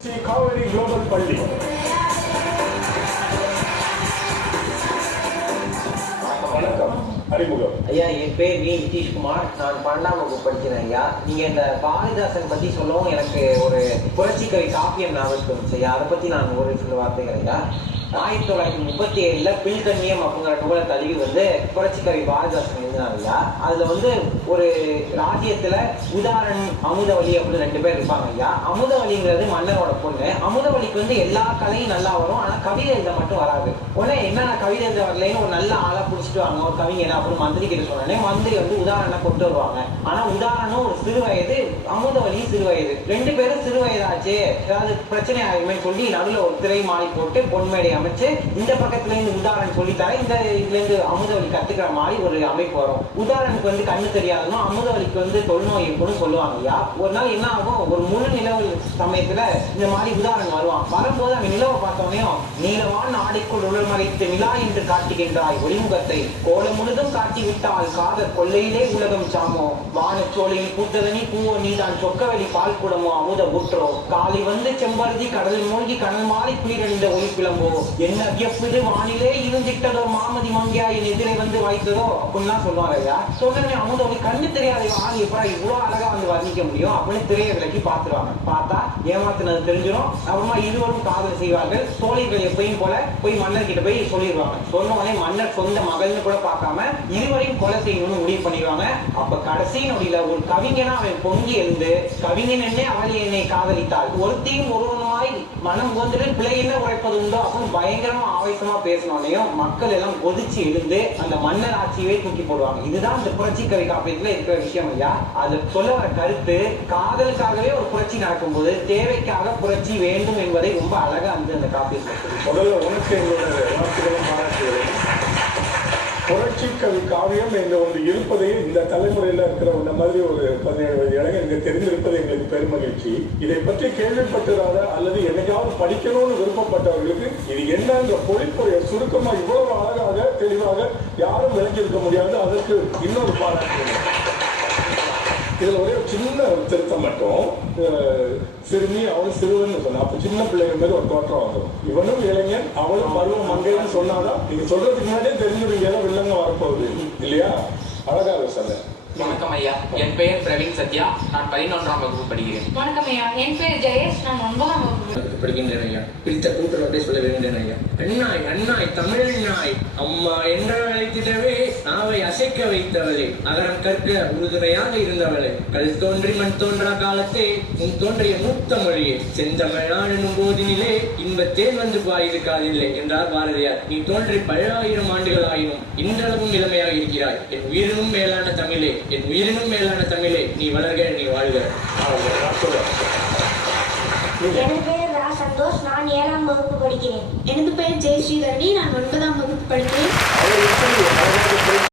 Kaveri global பள்ளி. வணக்கம். அறிமுகம். ஐயா என் பேர் வி. நிதிஷ்குமார். நான் பன்னெண்டாம் வகுப்பு படிக்கிறேன் ஐயா. நீங்க இந்த பாரதிதாசன் பத்தி சொல்லவும் எனக்கு ஒரு புரட்சிக்கவி காப்பியம் ஞாபகம் ஐயா. அதை பத்தி நான் ஒரு சில வார்த்தைகள் ஐயா. ஆயிரத்தி தொள்ளாயிரத்தி முப்பத்தி ஏழில் பில்கண்ணியம் அப்படிங்கிற நூலை தழுவி வந்து புரட்சிக்கவி பாரதிதாசன் எழுதினார் அதில் வந்து ஒரு ராஜ்யத்தில் உதாரண் அமுதவலி அப்படின்னு ரெண்டு பேர் இருப்பாங்க ஐயா அமுதவலிங்கிறது மன்னரோட பொண்ணு. அமுதவலிக்கு வந்து எல்லா கலையும் நல்லா வரும் ஆனால் கவிதை எழுத மட்டும் வராது. உடனே என்ன கவிதை எழுத வரலன்னு ஒரு நல்ல ஆளை பிடிச்சிட்டு வாங்க ஒரு கவிஞர் அப்படின்னு மந்திரி கிட்ட சொன்னே மந்திரி வந்து உதாரணம் கொண்டு வருவாங்க. ஆனால் உதாரணம் ஒரு சிறு வயது அமுதவலி சிறு வயது. ரெண்டு பேரும் சிறு வயதாச்சு. ஏதாவது பிரச்சனை ஆகுமே சொல்லி நடுவில் ஒரு திரை மாலை போட்டு பொன்மேடை அமைச்சு இந்த பக்கத்துல இருந்து உதாரணம் சொல்லித்தரேன். இந்த இதுல இருந்து அமுதவலி கத்துக்கிற மாதிரி ஒரு அமைப்பு வரும். உதாரணத்துக்கு வந்து கண்ணு தெரியாதுன்னா அமுதவலிக்கு வந்து தொழுநோய் இருக்கும்னு சொல்லுவாங்க ஐயா. ஒரு நாள் என்ன ஆகும்? ஒரு முழு நிலவு சமயத்துல இந்த மாதிரி உதாரணம் வருவான். வரும்போது அவன் நிலவை பார்த்தோன்னே நீளவான் ஆடைக்குள் உள்மறைத்து நிலா என்று காட்டுகின்றாய் ஒளிமுகத்தை. கோலம் முழுதும் காட்டி விட்டால் காதல் கொள்ளையிலே உலகம் சாமோ. வானச்சோலையில் பூத்ததனி பூவோ நீதான். சொக்கவெளி பால் குடமோ அமுத ஊற்றோ. காலை வந்து செம்பருதி கடலில் மூழ்கி கடல் மாறி குளிரணிந்த ஒளி பிளம்போ. என்ன வியப்புது? வானிலே இருந்திட்டதோ? மாமதி மங்கியா என் எதிரே வந்து வைத்ததோ அப்படின்லாம் சொல்லுவாங்க ஐயா. சொன்னே அவங்க ஒளி கண்ணு தெரியாத வாங்கி எப்படா இவ்வளவு அழகா வந்து வர்ணிக்க முடியும்? அப்படின்னு திரையை விலக்கி பார்த்துருவாங்க. பார்த்தா ஏமாத்தினது தெரிஞ்சிடும் அப்புறமா இருவரும் காதல் செய்வார்கள். தோழிகள் எப்பயும் போல போய் மன்னர் கிட்ட போய் சொல்லிடுவாங்க சொன்ன உடனே மன்னர் சொந்த மகள்னு கூட பார்க்காம இருவரையும் கொலை செய்யணும்னு முடிவு பண்ணிடுவாங்க. அப்ப கடைசி நொடியில ஒரு கவிஞனா அவன் பொங்கி எழுந்து கவிஞன் என்னே அவள் என்னை காதலித்தாள். ஒருத்தையும் ஒருவனுமாய் மனம் கொண்டுட்டு பிழை என்ன உரைப்பது உண்டோ? அப்படின்னு பயங்கரமா ஆவேசமா பேசினோடனையும் மக்கள் எல்லாம் கொதிச்சு எழுந்து அந்த மன்னர் ஆட்சியவே தூக்கி போடுவாங்க. இதுதான் இந்த புரட்சி கவி காப்பியத்துல இருக்கிற விஷயம் ஐயா. அது சொல்ல வர கருத்து காதலுக்காகவே ஒரு புரட்சி நடக்கும்போது தேவைக்காக புரட்சி வேண்டும் என்பதை ரொம்ப அழகா அந்த அந்த காப்பியத்தில் முதல்ல உனக்கு எங்களோட வாழ்த்துக்களும் பாராட்டுகளும் புரட்சி கவி காவியம் எங்கள் ஒன்று இருப்பதை இந்த தலைமுறையில் இருக்கிற இந்த மாதிரி ஒரு பதினேழு வயது இங்கே தெரிந்திருப்பது எங்களுக்கு பெருமகிழ்ச்சி. இதை பற்றி கேள்விப்பட்டதால அல்லது என்னைக்காவது படிக்கணும்னு விருப்பப்பட்டவர்களுக்கு இது என்னன்ற பொழிப்புரையை சுருக்கமாக இவ்வளவு அழகாக தெளிவாக யாரும் விளங்கியிருக்க முடியாது. அதற்கு இன்னொரு பாராட்டு. இதுல ஒரே ஒரு சின்ன ஒரு திருத்தம் மட்டும். சிறுமி அவளும் சிறுவன் சொன்னா அப்ப சின்ன பிள்ளைங்க மாதிரி ஒரு தோற்றம் வந்துடும் இவனும் இளைஞன் அவளும் பருவம் மங்கைன்னு சொன்னாதான் நீங்க சொல்றதுக்கு முன்னாடியே தெரிஞ்சுடுங்க ஏதோ வில்லங்க வரப்போகுது. இல்லையா? அழகாக சொல்ல வணக்கம் ஐயா. என் பெயர் பிரவீன் சத்யா. நான் பதினொன்றாம் வகுப்பு படிக்கிறேன். வணக்கம் ஐயா. என் பேர் ஜெயேஷ். நான் ஒன்பதாம் வகுப்பு படிக்கின்றேன் ஐயா. பிடித்த கூட்டுறவத்தை சொல்ல விரும்புகிறேன் ஐயா. அண்ணாய் அண்ணாய் தமிழண்ணாய் அம்மா என்று அழைத்திடவே நாவை அசைக்க வைத்தவளே அகரம் கற்க உறுதுணையாக இருந்தவளே. கல் தோன்றி மண் தோன்றா காலத்தே உன் தோன்றிய மூத்த மொழியே. செந்தமிழ்நாடு எனும் போதினிலே இன்பத்தேன் வந்து பாயுது காதில்லை என்றார் பாரதியார். நீ தோன்றி பல்லாயிரம் ஆண்டுகள் ஆயினும் இன்றளவும் இளமையாக இருக்கிறாய். என் உயிரினும் மேலான தமிழே என் உயிரினும் மேலான தமிழே. நீ வளர்க நீ வாழ்க. எனது சந்தோஷ் நான் ஏழாம் வகுப்பு படிக்கிறேன். எனது பெயர் ஜெய் ஸ்ரீதரணி நான் ஒன்பதாம் வகுப்பு படிக்கிறேன்.